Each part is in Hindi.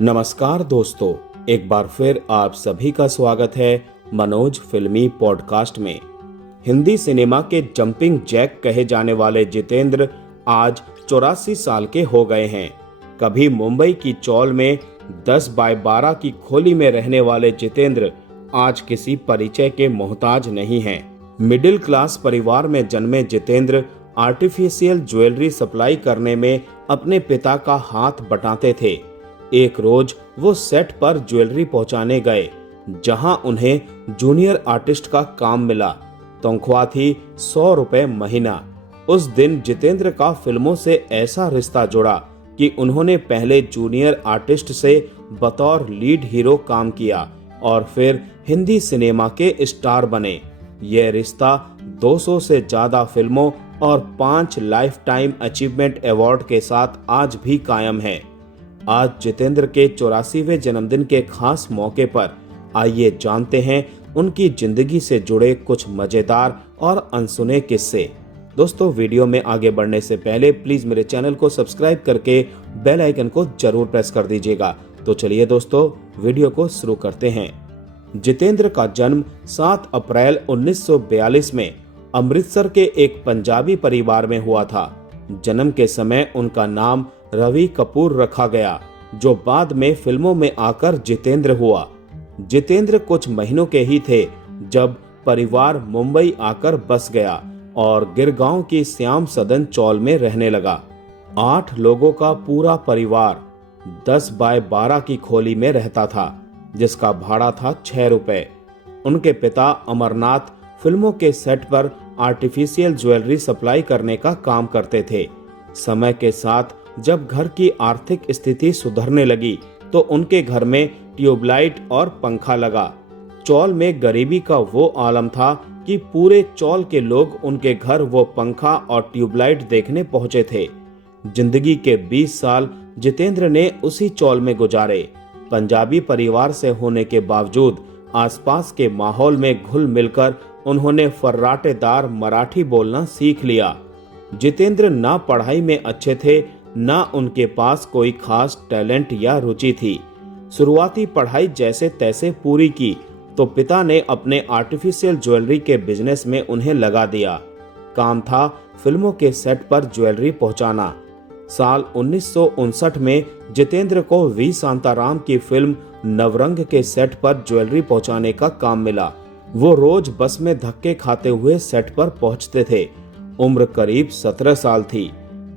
नमस्कार दोस्तों, एक बार फिर आप सभी का स्वागत है मनोज फिल्मी पॉडकास्ट में। हिंदी सिनेमा के जंपिंग जैक कहे जाने वाले जितेंद्र आज 84 साल के हो गए हैं। कभी मुंबई की चौल में 10x12 की खोली में रहने वाले जितेंद्र आज किसी परिचय के मोहताज नहीं हैं। मिडिल क्लास परिवार में जन्मे जितेंद्र आर्टिफिशियल ज्वेलरी सप्लाई करने में अपने पिता का हाथ बटाते थे। एक रोज वो सेट पर ज्वेलरी पहुंचाने गए, जहां उन्हें जूनियर आर्टिस्ट का काम मिला। तनख्वाह थी 100 रुपए महीना। उस दिन जितेंद्र का फिल्मों से ऐसा रिश्ता जुड़ा कि उन्होंने पहले जूनियर आर्टिस्ट से बतौर लीड हीरो काम किया और फिर हिंदी सिनेमा के स्टार बने। यह रिश्ता 200 से ज्यादा फिल्मों और 5 लाइफ टाइम अचीवमेंट अवार्ड के साथ आज भी कायम है। आज जितेंद्र के 84वें जन्मदिन के खास मौके पर आइए जानते हैं उनकी जिंदगी से जुड़े कुछ मजेदार और अनसुने किस्से। दोस्तों, वीडियो में आगे बढ़ने से पहले प्लीज मेरे चैनल को सब्सक्राइब करके बेल आइकन को जरूर प्रेस कर दीजिएगा। तो चलिए दोस्तों, वीडियो को शुरू करते हैं। जितेंद्र का जन्म 7 अप्रैल 1942 में अमृतसर के एक पंजाबी परिवार में हुआ था। जन्म के समय उनका नाम रवि कपूर रखा गया, जो बाद में फिल्मों में आकर जितेंद्र हुआ। जितेंद्र कुछ महीनों के ही थे जब परिवार मुंबई आकर बस गया और गिरगांव की श्याम सदन चौल में रहने लगा। 8 लोगों का पूरा परिवार 10x12 की खोली में रहता था, जिसका भाड़ा था 6 रुपए। उनके पिता अमरनाथ फिल्मों के सेट पर आर्टिफिशियल ज्वेलरी सप्लाई करने का काम करते थे। समय के साथ जब घर की आर्थिक स्थिति सुधरने लगी तो उनके घर में ट्यूबलाइट और पंखा लगा। चौल में गरीबी का वो आलम था कि पूरे चौल के लोग उनके घर वो पंखा और ट्यूबलाइट देखने पहुंचे थे। जिंदगी के 20 साल जितेंद्र ने उसी चौल में गुजारे। पंजाबी परिवार से होने के बावजूद आसपास के माहौल में घुल मिलकर उन्होंने फर्राटेदार मराठी बोलना सीख लिया। जितेंद्र ना पढ़ाई में अच्छे थे, ना उनके पास कोई खास टैलेंट या रुचि थी। शुरुआती पढ़ाई जैसे तैसे पूरी की तो पिता ने अपने आर्टिफिशियल ज्वेलरी के बिजनेस में उन्हें लगा दिया। काम था फिल्मों के सेट पर ज्वेलरी पहुंचाना। साल 1959 में जितेंद्र को वी शांताराम की फिल्म नवरंग के सेट पर ज्वेलरी पहुंचाने का काम मिला। वो रोज बस में धक्के खाते हुए सेट पर पहुंचते थे। उम्र करीब 17 साल थी।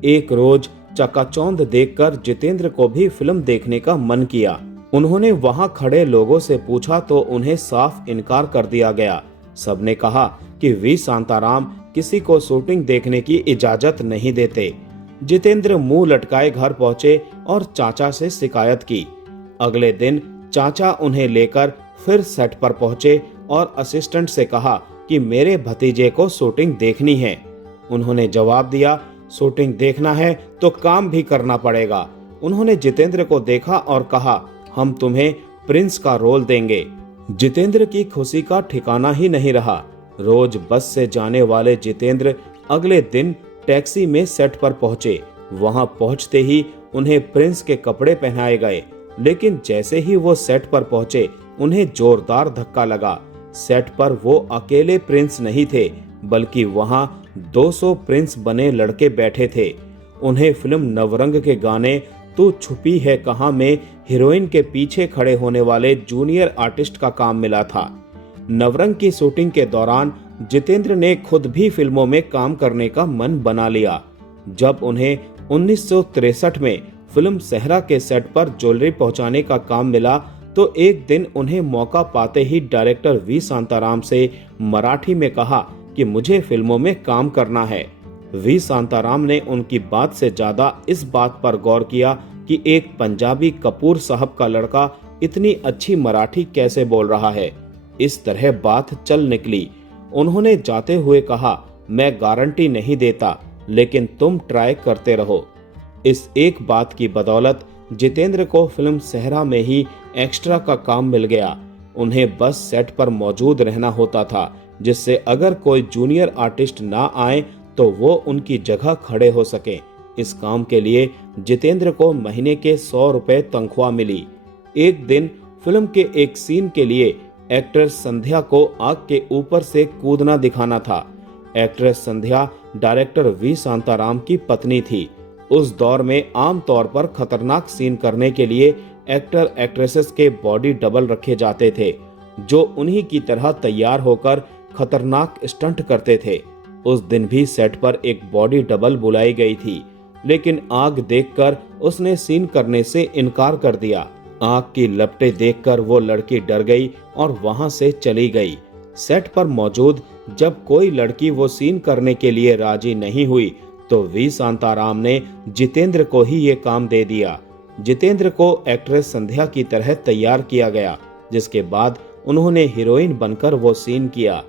एक रोज चकाचौंध देखकर जितेंद्र को भी फिल्म देखने का मन किया। उन्होंने वहां खड़े लोगों से पूछा तो उन्हें साफ इनकार कर दिया गया। सबने कहा कि वी शांताराम किसी को शूटिंग देखने की इजाजत नहीं देते। जितेंद्र मुंह लटकाए घर पहुंचे और चाचा से शिकायत की। अगले दिन चाचा उन्हें लेकर फिर सेट पर पहुंचे और असिस्टेंट से कहा कि मेरे भतीजे को शूटिंग देखनी है। उन्होंने जवाब दिया, शूटिंग देखना है तो काम भी करना पड़ेगा। उन्होंने जितेंद्र को देखा और कहा, हम तुम्हें प्रिंस का रोल देंगे। जितेंद्र की खुशी का ठिकाना ही नहीं रहा। रोज बस से जाने वाले जितेंद्र अगले दिन टैक्सी में सेट पर पहुंचे। वहां पहुंचते ही उन्हें प्रिंस के कपड़े पहनाए गए, लेकिन जैसे ही वो सेट पर पहुंचे उन्हें जोरदार धक्का लगा। सेट पर वो अकेले प्रिंस नहीं थे, बल्कि वहां 200 प्रिंस बने लड़के बैठे थे। उन्हें फिल्म नवरंग के गाने तू छुपी है कहां में हीरोइन के पीछे खड़े होने वाले जूनियर आर्टिस्ट का काम मिला था। नवरंग की शूटिंग के दौरान जितेंद्र ने खुद भी फिल्मों में काम करने का मन बना लिया। जब उन्हें 1963 में फिल्म सहरा के सेट पर ज्वेलरी पहुंचाने का काम मिला तो एक दिन उन्हें मौका पाते ही डायरेक्टर वी शांताराम से मराठी में कहा कि मुझे फिल्मों में काम करना है। वी शांताराम ने उनकी बात से ज्यादा इस बात पर गौर किया कि एक पंजाबी कपूर साहब का लड़का इतनी अच्छी मराठी कैसे बोल रहा है। इस तरह बात चल निकली। उन्होंने जाते हुए कहा, मैं गारंटी नहीं देता, लेकिन तुम ट्राई करते रहो। इस एक बात की बदौलत जितेंद्र को फिल्म सहरा में ही एक्स्ट्रा का काम मिल गया। उन्हें बस सेट पर मौजूद रहना होता था, जिससे अगर कोई जूनियर आर्टिस्ट ना आए तो वो उनकी जगह खड़े हो सके। इस काम के लिए जितेंद्र को महीने के 100 रुपए तनख्वाह मिली। एक दिन फिल्म के एक सीन के लिए एक्ट्रेस संध्या को आग के ऊपर से कूदना दिखाना था। Actress Sandhya director V Shantaram की पत्नी थी। उस दौर में आम तौर पर खतरनाक सीन करने के लिए एक्टर एक्ट्रेसेस के बॉडी डबल रखे जाते थे, जो उन्हीं की तरह तैयार होकर खतरनाक स्टंट करते थे। उस दिन भी सेट पर एक बॉडी डबल बुलाई गई थी, लेकिन आग देखकर उसने सीन करने से इनकार कर दिया। आग की लपटें देखकर वो लड़की डर गई और वहां से चली गई। सेट पर मौजूद जब कोई लड़की वो सीन करने के लिए राजी नहीं हुई तो वी शांताराम ने जितेंद्र को ही ये काम दे दिया। जितेंद्र को एक्ट्रेस संध्या की तरह तैयार किया गया, जिसके बाद उन्होंने हीरोइन बनकर वो सीन किया।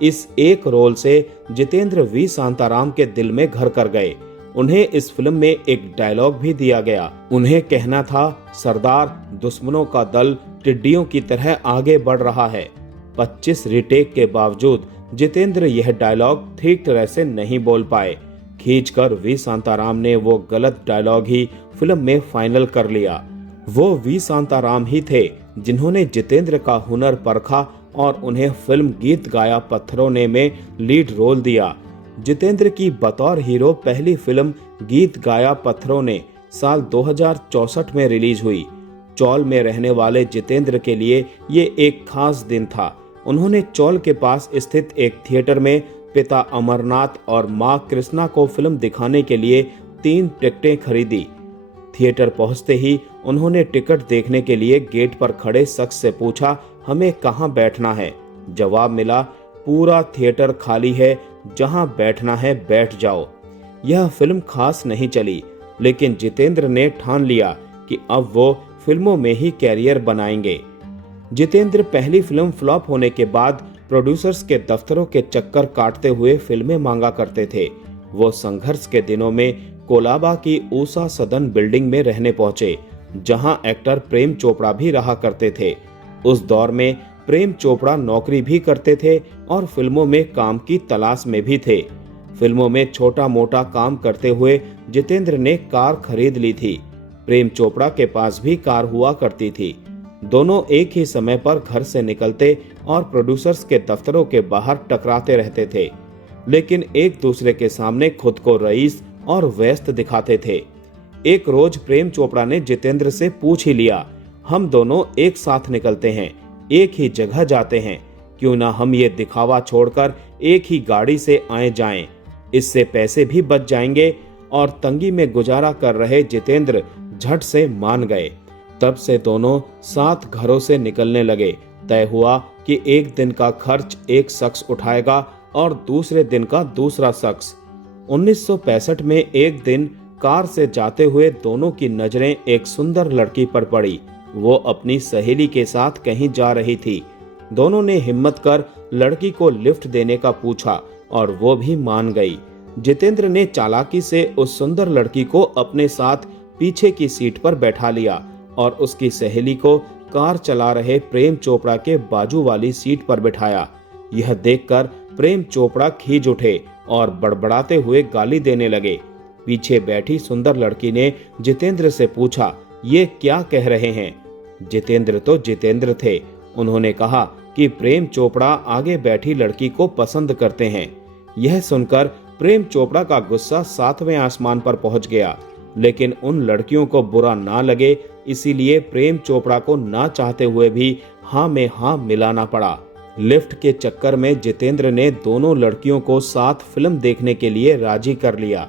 इस एक रोल से जितेंद्र वी शांताराम के दिल में घर कर गए। उन्हें इस फिल्म में एक डायलॉग भी दिया गया। उन्हें कहना था, सरदार, दुश्मनों का दल टिड्डियों की तरह आगे बढ़ रहा है। 25 रीटेक के बावजूद जितेंद्र यह डायलॉग ठीक तरह से नहीं बोल पाए। खींचकर वी शांताराम ने वो गलत डायलॉग ही फिल्म में फाइनल कर लिया। वो वी शांताराम ही थे जिन्होंने जितेंद्र का हुनर परखा और उन्हें फिल्म गीत गाया पत्थरों ने में लीड रोल दिया। जितेंद्र की बतौर हीरो पहली फिल्म गीत गाया पत्थरों ने साल 2064 में रिलीज हुई। चौल में रहने वाले जितेंद्र के लिए ये एक खास दिन था। उन्होंने चौल के पास स्थित एक थिएटर में पिता अमरनाथ और मां कृष्णा को फिल्म दिखाने के लिए 3 टिकटें खरीदी। थिएटर पहुंचते ही उन्होंने टिकट देखने के लिए गेट पर खड़े शख्स से पूछा, हमें कहां बैठना है? जवाब मिला, पूरा थिएटर खाली है, जहां बैठना है बैठ जाओ। यह फिल्म खास नहीं चली, लेकिन जितेंद्र ने ठान लिया कि अब वो फिल्मों में ही कैरियर बनाएंगे। जितेंद्र पहली फिल्म फ्लॉप होने के बाद प्रोड्यूसर्स के दफ्तरों के चक्कर काटते हुए फिल्में मांगा करते थे। वो संघर्ष के दिनों में कोलाबा की ऊषा सदन बिल्डिंग में रहने पहुंचे, जहां एक्टर प्रेम चोपड़ा भी रहा करते थे। उस दौर में प्रेम चोपड़ा नौकरी भी करते थे और फिल्मों में काम की तलाश में भी थे। फिल्मों में छोटा मोटा काम करते हुए जितेंद्र ने कार खरीद ली थी। प्रेम चोपड़ा के पास भी कार हुआ करती थी। दोनों एक ही समय पर घर से निकलते और प्रोड्यूसर्स के दफ्तरों के बाहर टकराते रहते थे, लेकिन एक दूसरे के सामने खुद को रईस और व्यस्त दिखाते थे। एक रोज प्रेम चोपड़ा ने जितेंद्र से पूछ ही लिया, हम दोनों एक साथ निकलते हैं, एक ही जगह जाते हैं, क्यों ना हम ये दिखावा छोड़कर एक ही गाड़ी से आए जाएं, इससे पैसे भी बच जाएंगे। और तंगी में गुजारा कर रहे जितेंद्र झट से मान गए। तब से दोनों साथ घरों से निकलने लगे। तय हुआ कि एक दिन का खर्च एक शख्स उठाएगा और दूसरे दिन का दूसरा शख्स। 1965 में एक दिन कार से जाते हुए दोनों की नजरें एक सुंदर लड़की पर पड़ी। वो अपनी सहेली के साथ कहीं जा रही थी। दोनों ने हिम्मत कर लड़की को लिफ्ट देने का पूछा और वो भी मान गई। जितेंद्र ने चालाकी से उस सुंदर लड़की को अपने साथ पीछे की सीट पर बैठा लिया और उसकी सहेली को कार चला रहे प्रेम चोपड़ा के बाजू वाली सीट पर बिठाया। यह देखकर प्रेम चोपड़ा खींच उठे और बड़बड़ाते हुए गाली देने लगे। पीछे बैठी सुंदर लड़की ने जितेंद्र से पूछा, ये क्या कह रहे हैं? जितेंद्र तो जितेंद्र थे। उन्होंने कहा कि प्रेम चोपड़ा आगे बैठी लड़की को पसंद करते हैं। यह सुनकर प्रेम चोपड़ा का गुस्सा 7वें आसमान पर पहुंच गया, लेकिन उन लड़कियों को बुरा ना लगे, इसीलिए प्रेम चोपड़ा को ना चाहते हुए भी हाँ में हाँ मिलाना पड़ा। लिफ्ट के चक्कर में जितेंद्र ने दोनों लड़कियों को साथ फिल्म देखने के लिए राजी कर लिया।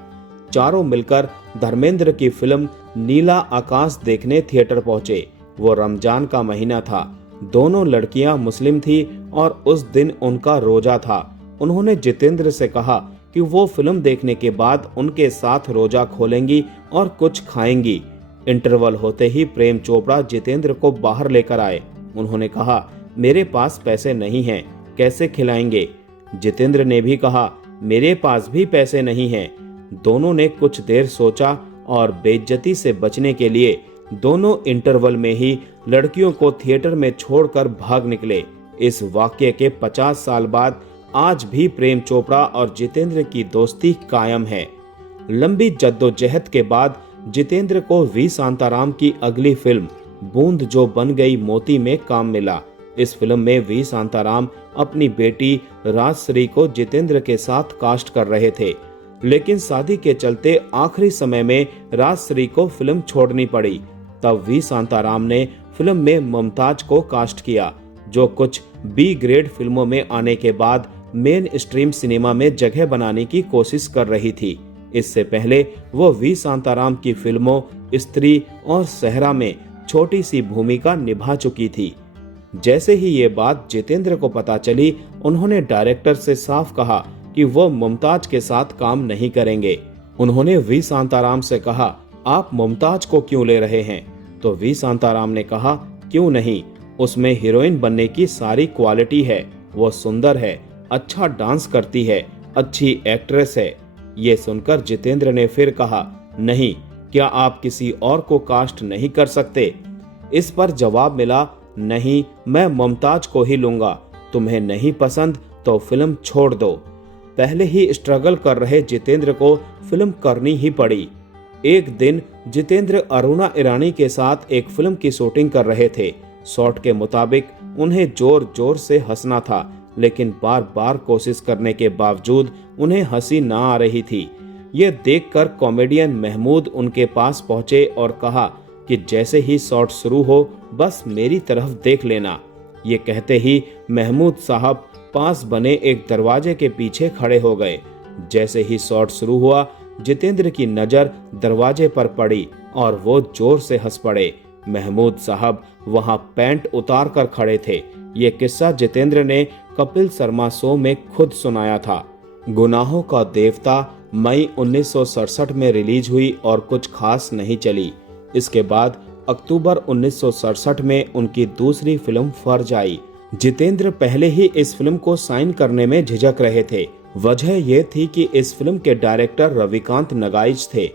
चारों मिलकर धर्मेंद्र की फिल्म नीला आकाश देखने थिएटर पहुंचे। वो रमजान का महीना था। दोनों लड़कियां मुस्लिम थी और उस दिन उनका रोजा था। उन्होंने जितेंद्र से कहा कि वो फिल्म देखने के बाद उनके साथ रोजा खोलेंगी और कुछ खाएंगी। इंटरवल होते ही प्रेम चोपड़ा जितेंद्र को बाहर लेकर आए। उन्होंने कहा, मेरे पास पैसे नहीं हैं, कैसे खिलाएंगे? जितेंद्र ने भी कहा, मेरे पास भी पैसे नहीं हैं। दोनों ने कुछ देर सोचा और बेइज्जती से बचने के लिए दोनों इंटरवल में ही लड़कियों को थिएटर में छोड़कर भाग निकले। इस वाक्य के 50 साल बाद आज भी प्रेम चोपड़ा और जितेंद्र की दोस्ती कायम है। लंबी जद्दोजहद के बाद जितेंद्र को वी शांताराम की अगली फिल्म बूंद जो बन गई मोती में काम मिला। इस फिल्म में वी शांताराम अपनी बेटी राजश्री को जितेंद्र के साथ कास्ट कर रहे थे, लेकिन शादी के चलते आखिरी समय में राजश्री को फिल्म छोड़नी पड़ी। तब वी शांताराम ने फिल्म में मुमताज को कास्ट किया, जो कुछ बी ग्रेड फिल्मों में आने के बाद मेन स्ट्रीम सिनेमा में जगह बनाने की कोशिश कर रही थी। इससे पहले वो वी शांताराम की फिल्मों स्त्री और सहरा में छोटी सी भूमिका निभा चुकी थी। जैसे ही ये बात जितेंद्र को पता चली, उन्होंने डायरेक्टर से साफ कहा कि वो मुमताज के साथ काम नहीं करेंगे। उन्होंने वी शांताराम से कहा, आप मुमताज को क्यों ले रहे हैं? तो वी शांताराम ने कहा, क्यों नहीं, उसमें हीरोइन बनने की सारी क्वालिटी है, वो सुंदर है, अच्छा डांस करती है, अच्छी एक्ट्रेस है। ये सुनकर जितेंद्र ने फिर कहा, नहीं, क्या आप किसी और को कास्ट नहीं कर सकते? इस पर जवाब मिला, नहीं, मैं मुमताज को ही लूंगा, तुम्हें नहीं पसंद तो फिल्म छोड़ दो। पहले ही स्ट्रगल कर रहे जितेंद्र को फिल्म करनी ही पड़ी। एक दिन जितेंद्र अरुणा ईरानी के साथ एक फिल्म की शूटिंग कर रहे थे। शॉट के मुताबिक उन्हें जोर जोर से हंसना था, लेकिन बार बार कोशिश करने के बावजूद उन्हें हंसी ना आ रही थी। ये देखकर कॉमेडियन महमूद उनके पास पहुंचे और कहा कि जैसे ही शॉट शुरू हो बस मेरी तरफ देख लेना। ये कहते ही महमूद साहब पास बने एक दरवाजे के पीछे खड़े हो गए। जैसे ही शॉट शुरू हुआ, जितेंद्र की नजर दरवाजे पर पड़ी और वो जोर से हंस पड़े। महमूद साहब वहां पैंट उतार कर खड़े थे। ये किस्सा जितेंद्र ने कपिल शर्मा शो में खुद सुनाया था। गुनाहों का देवता मई 1967 में रिलीज हुई और कुछ खास नहीं चली। इसके बाद अक्टूबर 1967 में उनकी दूसरी फिल्म फर्ज आई। जितेंद्र पहले ही इस फिल्म को साइन करने में झिझक रहे थे। वजह यह थी कि इस फिल्म के डायरेक्टर रविकांत नगाइच थे।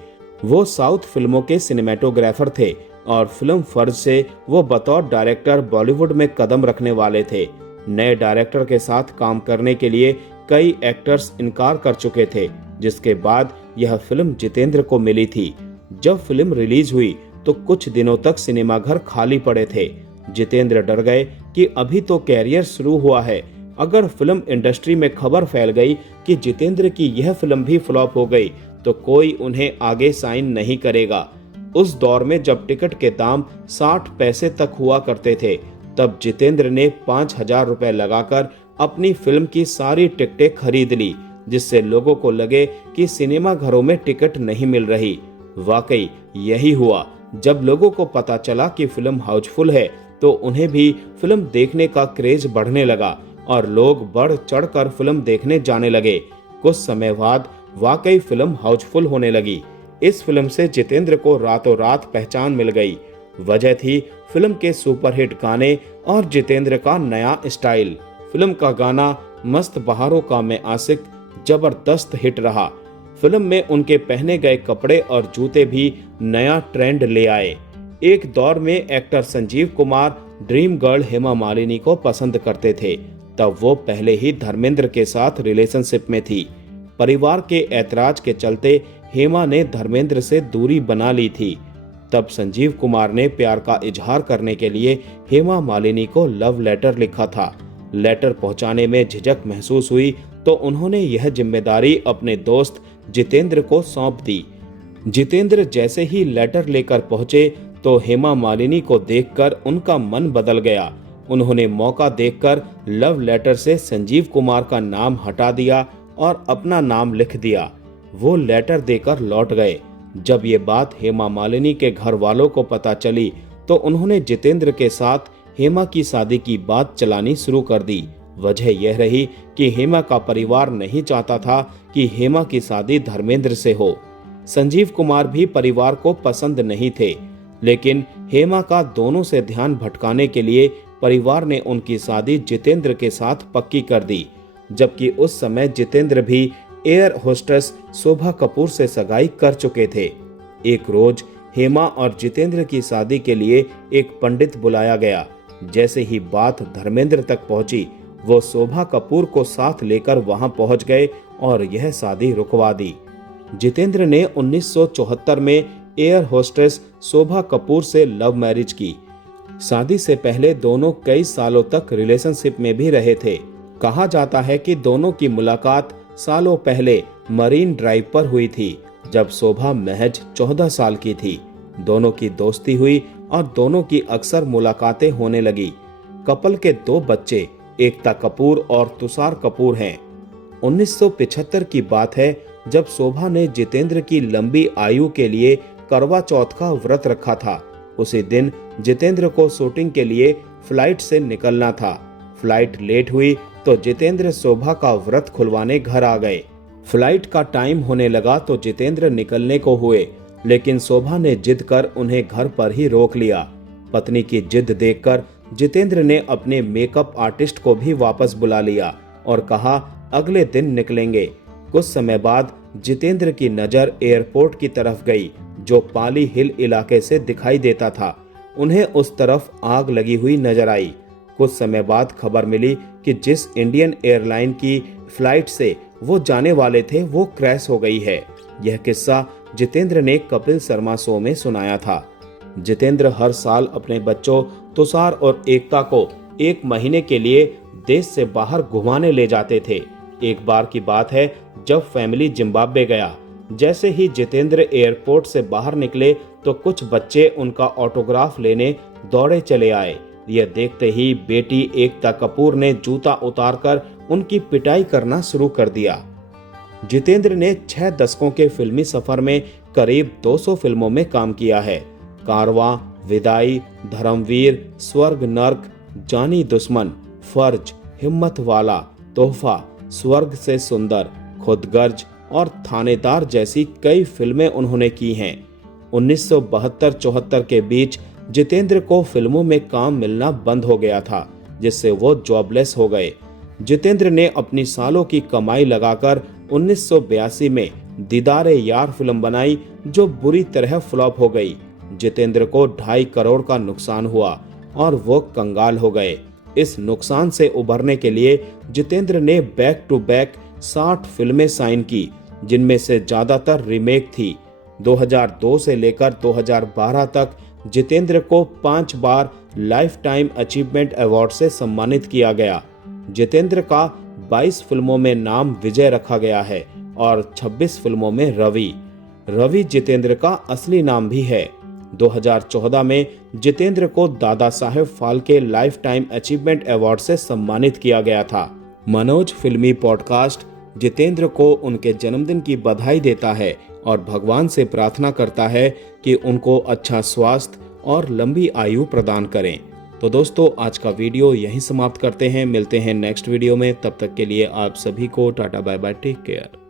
वो साउथ फिल्मों के सिनेमेटोग्राफर थे और फिल्म फर्ज से वो बतौर डायरेक्टर बॉलीवुड में कदम रखने वाले थे। नए डायरेक्टर के साथ काम करने के लिए कई एक्टर्स इनकार कर चुके थे, जिसके बाद यह फिल्म जितेंद्र को मिली थी। जब फिल्म रिलीज हुई तो कुछ दिनों तक सिनेमाघर खाली पड़े थे। जितेंद्र डर गए कि अभी तो कैरियर शुरू हुआ है, अगर फिल्म इंडस्ट्री में खबर फैल गई कि जितेंद्र की यह फिल्म भी फ्लॉप हो गई तो कोई उन्हें आगे साइन नहीं करेगा। उस दौर में जब टिकट के दाम 60 पैसे तक हुआ करते थे, तब जितेंद्र ने 5,000 रुपए लगाकर अपनी फिल्म की सारी टिकटें खरीद ली, जिससे लोगों को लगे कि सिनेमा घरों में टिकट नहीं मिल रही। वाकई यही हुआ। जब लोगों को पता चला कि फिल्म हाउसफुल है तो उन्हें भी फिल्म देखने का क्रेज बढ़ने लगा और लोग बढ़ चढ़कर फिल्म देखने जाने लगे। कुछ समय बाद वाकई फिल्म हाउसफुल होने लगी। इस फिल्म से जितेंद्र को रातों रात पहचान मिल गई। वजह थी फिल्म के सुपरहिट गाने और जितेंद्र का नया स्टाइल। फिल्म का गाना मस्त बहारों का मैं आशिक जबरदस्त हिट रहा। फिल्म में उनके पहने गए कपड़े और जूते भी नया ट्रेंड ले आए। एक दौर में actor Sanjeev Kumar dream girl Hema Malini को पसंद करते थे। तब वो पहले ही धर्मेंद्र के साथ रिलेशनशिप में थी। परिवार के ऐतराज के चलते हेमा ने धर्मेंद्र से दूरी बना ली थी। तब संजीव कुमार ने प्यार का इजहार करने के लिए हेमा मालिनी को लव लेटर लिखा था। लेटर पहुंचाने में झिझक महसूस हुई तो उन्होंने यह जिम्मेदारी अपने दोस्त जितेंद्र को सौंप दी। जितेंद्र जैसे ही लेटर लेकर पहुंचे तो हेमा मालिनी को देखकर उनका मन बदल गया। उन्होंने मौका देखकर लव लेटर से संजीव कुमार का नाम हटा दिया और अपना नाम लिख दिया। वो लेटर देकर लौट गए। जब ये बात हेमा मालिनी के घर वालों को पता चली तो उन्होंने जितेंद्र के साथ हेमा की शादी की बात चलानी शुरू कर दी। वजह यह रही कि हेमा का परिवार नहीं चाहता था कि हेमा की शादी धर्मेंद्र से हो। संजीव कुमार भी परिवार को पसंद नहीं थे, लेकिन हेमा का दोनों से ध्यान भटकाने के लिए परिवार ने उनकी शादी जितेंद्र के साथ पक्की कर दी। जबकि उस समय जितेंद्र भी एयर होस्टेस शोभा कपूर से सगाई कर चुके थे। एक रोज हेमा और जितेंद्र की शादी के लिए एक पंडित बुलाया गया। जैसे ही बात धर्मेंद्र तक पहुंची, वो शोभा कपूर को साथ लेकर वहां पहुंच गए और यह शादी रुकवा दी। जितेंद्र ने 1974 में एयर होस्टेस शोभा कपूर से लव मैरिज की। शादी से पहले दोनों कई सालों तक रिलेशनशिप में भी रहे थे। कहा जाता है कि दोनों की मुलाकात सालों पहले मरीन ड्राइव पर हुई थी, जब शोभा महज 14 साल की थी। दोनों की दोस्ती हुई और दोनों की अक्सर मुलाकातें होने लगी। कपल के 2 बच्चे एकता कपूर और तुषार कपूर हैं। 1975 की बात है, जब शोभा ने जितेंद्र की लंबी आयु के लिए करवा चौथ का व्रत रखा था। उसी दिन जितेंद्र को शूटिंग के लिए फ्लाइट से निकलना था। फ्लाइट लेट हुई तो जितेंद्र शोभा का व्रत खुलवाने घर आ गए। फ्लाइट का टाइम होने लगा तो जितेंद्र निकलने को हुए, लेकिन शोभा ने जिद कर उन्हें घर पर ही रोक लिया। पत्नी की जिद देखकर जितेंद्र ने अपने मेकअप आर्टिस्ट को भी वापस बुला लिया और कहा अगले दिन निकलेंगे। कुछ समय बाद जितेंद्र की नजर एयरपोर्ट की तरफ गई, जो पाली हिल इलाके से दिखाई देता था। उन्हें उस तरफ आग लगी हुई नजर आई। कुछ समय बाद खबर मिली कि जिस इंडियन एयरलाइन की फ्लाइट से वो जाने वाले थे वो क्रैश हो गई है। यह किस्सा जितेंद्र ने कपिल शर्मा शो में सुनाया था। जितेंद्र हर साल अपने बच्चों तुषार और एकता को 1 महीने के लिए देश से बाहर घुमाने ले जाते थे। एक बार की बात है, जब फैमिली जिम्बाब्वे गया। जैसे ही जितेंद्र एयरपोर्ट से बाहर निकले तो कुछ बच्चे उनका ऑटोग्राफ लेने दौड़े चले आए। यह देखते ही बेटी एकता कपूर ने जूता उतारकर उनकी पिटाई करना शुरू कर दिया। जितेंद्र ने 6 दशकों के फिल्मी सफर में करीब 200 फिल्मों में काम किया है। कारवां, विदाई, धर्मवीर, स्वर्ग नर्क, जानी दुश्मन, फर्ज, हिम्मत वाला, तोहफा, स्वर्ग से सुंदर, खुदगर्ज और थानेदार जैसी कई फिल्में उन्होंने की हैं। 1972-74 के बीच जितेंद्र को फिल्मों में काम मिलना बंद हो गया था, जिससे वो जॉबलेस हो गए। जितेंद्र ने अपनी सालों की कमाई लगाकर 1982 में दीदारे यार फिल्म बनाई, जो बुरी तरह फ्लॉप हो गई। जितेंद्र को 2.5 करोड़ का नुकसान हुआ और वो कंगाल हो गए। इस नुकसान से उभरने के लिए जितेंद्र ने बैक टू बैक 60 फिल्में साइन की, जिनमें से ज्यादातर रीमेक थी। 2002 से लेकर 2012 तक जितेंद्र को 5 बार लाइफ टाइम अचीवमेंट अवार्ड से सम्मानित किया गया। जितेंद्र का 22 फिल्मों में नाम विजय रखा गया है और 26 फिल्मों में रवि। रवि जितेंद्र का असली नाम भी है। 2014 में जितेंद्र को Dada Saheb Phalke lifetime achievement award से सम्मानित किया गया था। मनोज फिल्मी पॉडकास्ट जितेंद्र को उनके जन्मदिन की बधाई देता है और भगवान से प्रार्थना करता है कि उनको अच्छा स्वास्थ्य और लंबी आयु प्रदान करें। तो दोस्तों, आज का वीडियो यहीं समाप्त करते हैं। मिलते हैं नेक्स्ट वीडियो में। तब तक के लिए आप सभी को tata bye bye, take care.